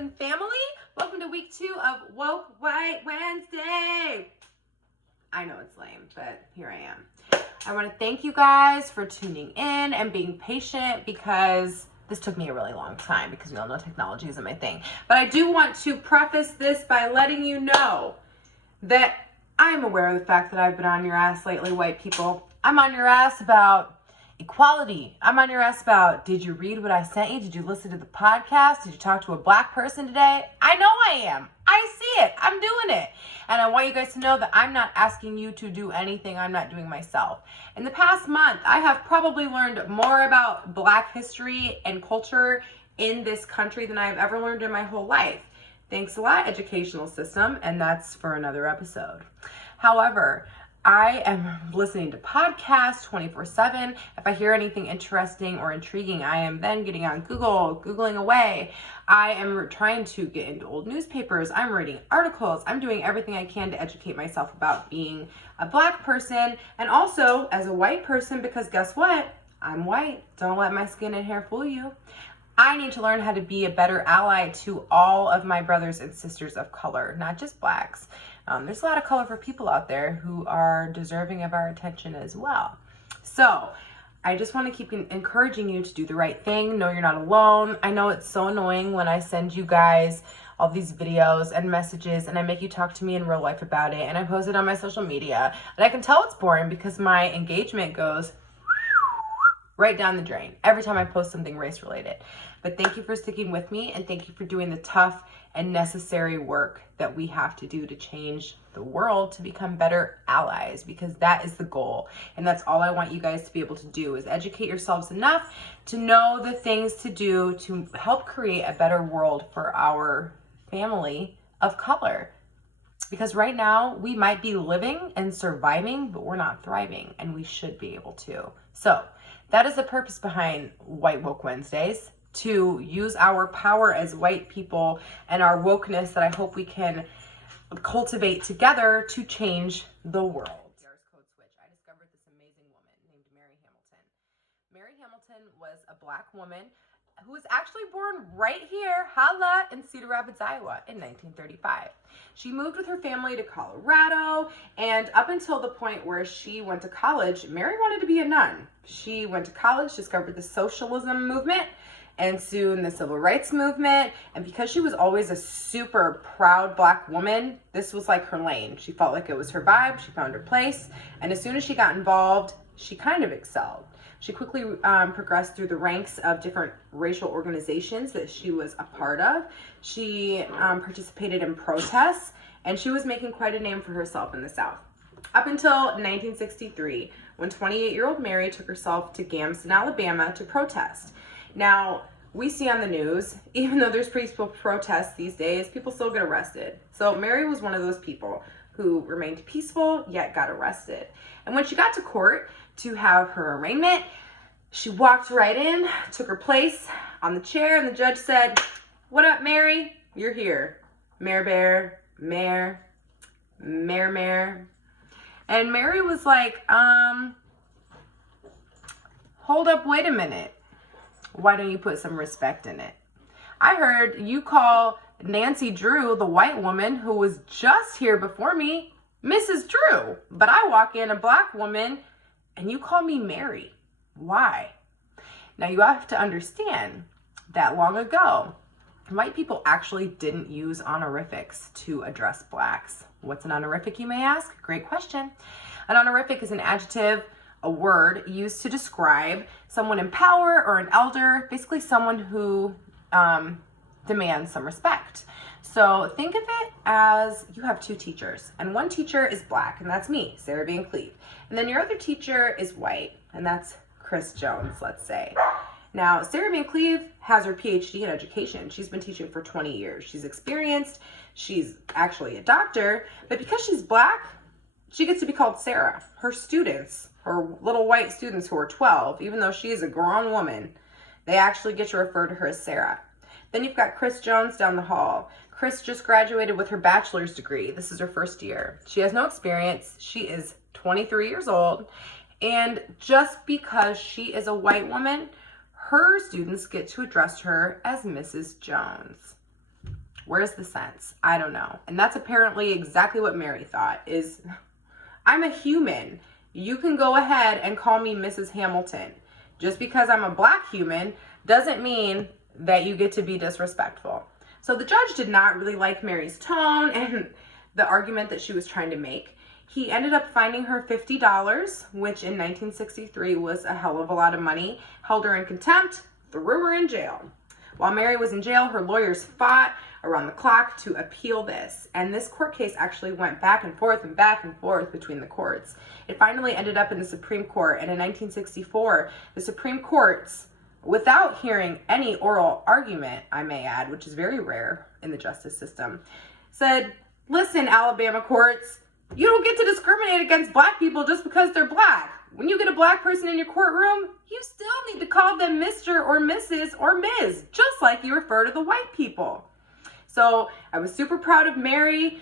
and family. Welcome to week 2 of Woke White Wednesday. I know it's lame, but here I am. I want to thank you guys for tuning in and being patient because this took me a really long time because we all know technology isn't my thing. But I do want to preface this by letting you know that I'm aware of the fact that I've been on your ass lately, white people. I'm on your ass about equality. I'm on your ass about, did you read what I sent you? Did you listen to the podcast? Did you talk to a black person today? I know I am. I see it. I'm doing it. And I want you guys to know that I'm not asking you to do anything I'm not doing myself. In the past month, I have probably learned more about black history and culture in this country than I've ever learned in my whole life. Thanks a lot, educational system, and that's for another episode. However, I am listening to podcasts 24/7. If I hear anything interesting or intriguing, I am then getting on Google, Googling away. I am trying to get into old newspapers. I'm reading articles. I'm doing everything I can to educate myself about being a black person and also as a white person, because guess what? I'm white. Don't let my skin and hair fool you. I need to learn how to be a better ally to all of my brothers and sisters of color, not just blacks. There's a lot of colorful people out there who are deserving of our attention as well. So I just want to keep encouraging you to do the right thing. No, you're not alone. I know it's so annoying when I send you guys all these videos and messages and I make you talk to me in real life about it and I post it on my social media. And I can tell it's boring because my engagement goes right down the drain every time I post something race related. But thank you for sticking with me and thank you for doing the tough and necessary work that we have to do to change the world to become better allies, because that is the goal. And that's all I want you guys to be able to do is educate yourselves enough to know the things to do to help create a better world for our family of color. Because right now we might be living and surviving, but we're not thriving, and we should be able to. So that is the purpose behind White Woke Wednesdays, to use our power as white people and our wokeness that I hope we can cultivate together to change the world. Code switch. I discovered this amazing woman named Mary Hamilton. Mary Hamilton was a black woman who was actually born right here, holla, in Cedar Rapids, Iowa in 1935. She moved with her family to Colorado, and up until the point where she went to college, Mary wanted to be a nun. She went to college, discovered the socialism movement, and soon the civil rights movement. And because she was always a super proud black woman, this was like her lane. She felt like it was her vibe. She found her place. And as soon as she got involved, she kind of excelled. She quickly progressed through the ranks of different racial organizations that she was a part of. She participated in protests, and she was making quite a name for herself in the South. Up until 1963, when 28-year-old Mary took herself to Gamston, Alabama to protest. Now, we see on the news, even though there's peaceful protests these days, people still get arrested. So Mary was one of those people who remained peaceful, yet got arrested. And when she got to court to have her arraignment, she walked right in, took her place on the chair, and the judge said, "What up, Mary? You're here. Mayor Bear, Mayor. And Mary was like, hold up, wait a minute. Why don't you put some respect in it? I heard you call Nancy Drew, the white woman who was just here before me, Mrs. Drew. But I walk in a black woman and you call me Mary. Why?" Now you have to understand that long ago, white people actually didn't use honorifics to address blacks. What's an honorific, you may ask? Great question. An honorific is an adjective, a word used to describe someone in power or an elder, basically someone who demands some respect. So think of it as you have 2 teachers, and one teacher is black, and that's me, Sarah Van Cleve. And then your other teacher is white, and that's Chris Jones, let's say. Now, Sarah Van Cleve has her PhD in education. She's been teaching for 20 years. She's experienced. She's actually a doctor, but because she's black, she gets to be called Sarah. Her students, her little white students who are 12, even though she is a grown woman, they actually get to refer to her as Sarah. Then you've got Chris Jones down the hall. Chris just graduated with her bachelor's degree. This is her first year. She has no experience. She is 23 years old. And just because she is a white woman, her students get to address her as Mrs. Jones. Where's the sense? I don't know. And that's apparently exactly what Mary thought, is I'm a human. You can go ahead and call me Mrs. Hamilton. Just because I'm a black human doesn't mean that you get to be disrespectful. So the judge did not really like Mary's tone and the argument that she was trying to make. He ended up fining her $50, which in 1963 was a hell of a lot of money, held her in contempt, threw her in jail. While Mary was in jail, her lawyers fought around the clock to appeal this. And this court case actually went back and forth between the courts. It finally ended up in the Supreme Court. And in 1964, the Supreme Courts, without hearing any oral argument, I may add, which is very rare in the justice system, said, listen, Alabama courts, you don't get to discriminate against black people just because they're black. When you get a black person in your courtroom, you still need to call them Mr. or Mrs. or Ms., just like you refer to the white people. So I was super proud of Mary.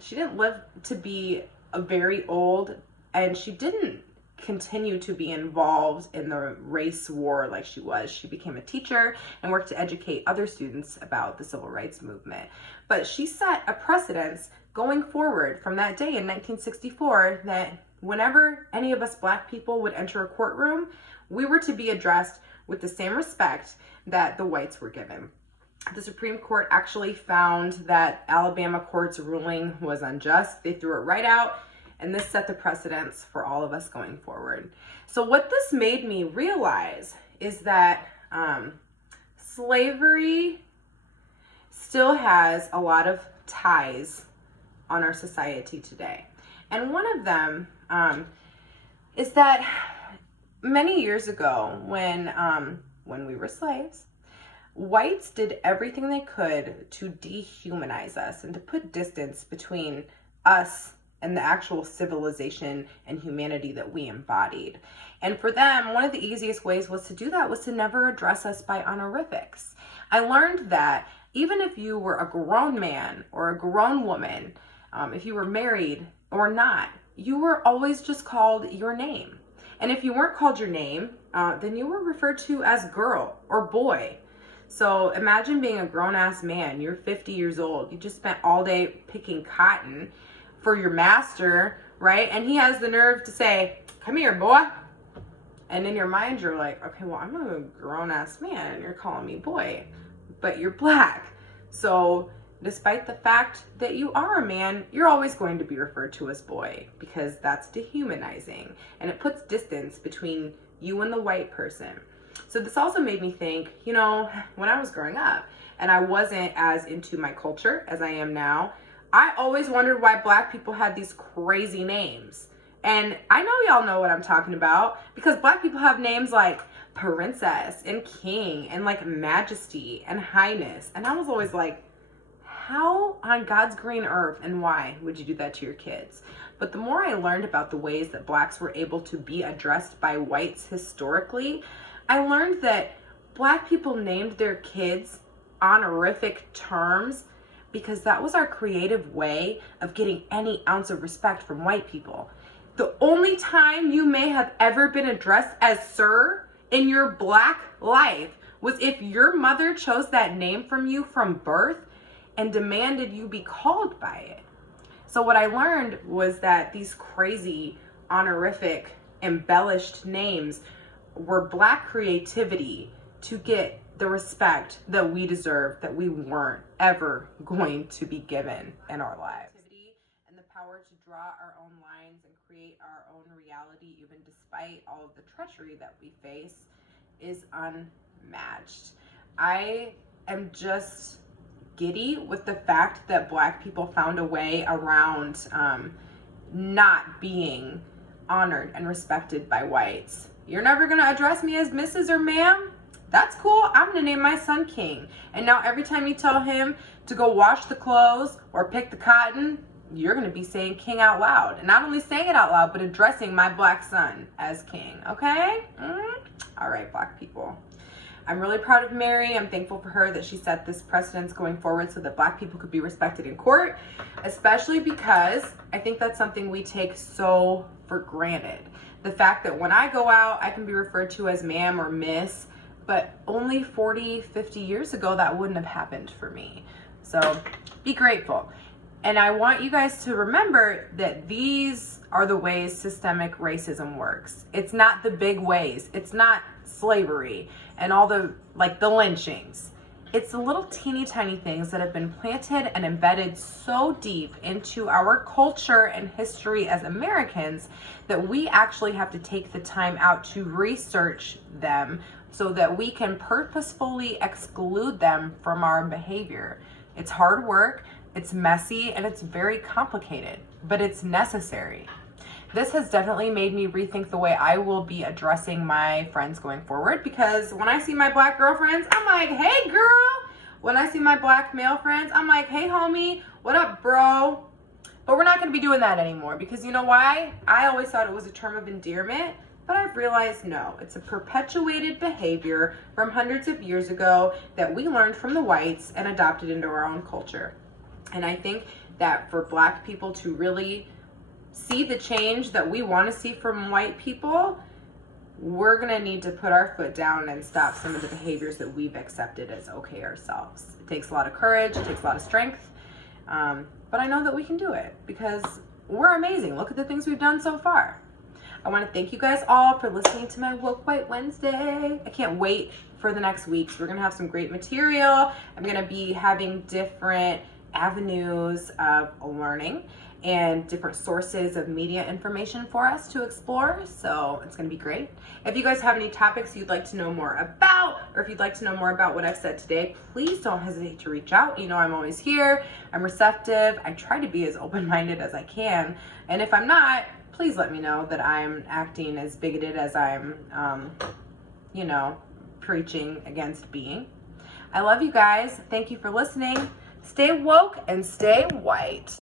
She didn't live to be very old, and she didn't continue to be involved in the race war like she was. She became a teacher and worked to educate other students about the civil rights movement. But she set a precedence going forward from that day in 1964 that whenever any of us black people would enter a courtroom, we were to be addressed with the same respect that the whites were given. The Supreme Court actually found that Alabama court's ruling was unjust. They threw it right out, and this set the precedence for all of us going forward. So what this made me realize is that slavery still has a lot of ties on our society today. And one of them is that many years ago, when we were slaves, whites did everything they could to dehumanize us and to put distance between us and the actual civilization and humanity that we embodied. And for them, one of the easiest ways was to do that was to never address us by honorifics. I learned that even if you were a grown man or a grown woman, if you were married or not, you were always just called your name. And if you weren't called your name, then you were referred to as girl or boy. So imagine being a grown-ass man. You're 50 years old. You just spent all day picking cotton for your master, right? And he has the nerve to say, come here, boy. And in your mind, you're like, okay, well, I'm a grown-ass man, and you're calling me boy, but you're black. So despite the fact that you are a man, you're always going to be referred to as boy, because that's dehumanizing, and it puts distance between you and the white person. So this also made me think, you know, when I was growing up and I wasn't as into my culture as I am now, I always wondered why black people had these crazy names. And I know y'all know what I'm talking about, because black people have names like princess and king and like majesty and highness. And I was always like, how on God's green earth and why would you do that to your kids? But the more I learned about the ways that blacks were able to be addressed by whites historically, I learned that black people named their kids honorific terms because that was our creative way of getting any ounce of respect from white people. The only time you may have ever been addressed as sir in your black life was if your mother chose that name from you from birth and demanded you be called by it. So what I learned was that these crazy, honorific, embellished names were black creativity to get the respect that we deserve, that we weren't ever going to be given in our lives. And the power to draw our own lines and create our own reality, even despite all of the treachery that we face, is unmatched. I am just giddy with the fact that black people found a way around not being honored and respected by whites. You're never gonna address me as Mrs. or ma'am? That's cool. I'm gonna name my son King. And now every time you tell him to go wash the clothes or pick the cotton, you're gonna be saying King out loud. And not only saying it out loud, but addressing my black son as King, okay? All right, black people. I'm really proud of Mary. I'm thankful for her that she set this precedence going forward so that black people could be respected in court, especially because I think that's something we take so for granted. The fact that when I go out, I can be referred to as ma'am or miss. but only 40, 50 years ago, that wouldn't have happened for me. So be grateful. And I want you guys to remember that these are the ways systemic racism works. It's not the big ways. It's not slavery and all the lynchings. It's the little teeny tiny things that have been planted and embedded so deep into our culture and history as Americans that we actually have to take the time out to research them so that we can purposefully exclude them from our behavior. It's hard work, it's messy, and it's very complicated, but it's necessary. This has definitely made me rethink the way I will be addressing my friends going forward, because when I see my black girlfriends, I'm like, hey girl. When I see my black male friends, I'm like, hey homie, what up bro? But we're not gonna be doing that anymore, because you know why? I always thought it was a term of endearment, but I've realized no, it's a perpetuated behavior from hundreds of years ago that we learned from the whites and adopted into our own culture. And I think that for black people to really see the change that we want to see from white people, we're going to need to put our foot down and stop some of the behaviors that we've accepted as okay ourselves. It takes a lot of courage, it takes a lot of strength, but I know that we can do it because we're amazing. Look at the things we've done so far. I want to thank you guys all for listening to my Woke White Wednesday. I can't wait for the next weeks. We're going to have some great material. I'm going to be having different avenues of learning and different sources of media information for us to explore. So it's going to be great. If you guys have any topics you'd like to know more about, or if you'd like to know more about what I've said today, please don't hesitate to reach out. You know, I'm always here. I'm receptive. I try to be as open-minded as I can. And if I'm not, please let me know that I'm acting as bigoted as I'm, preaching against being. I love you guys. Thank you for listening. Stay woke and stay white.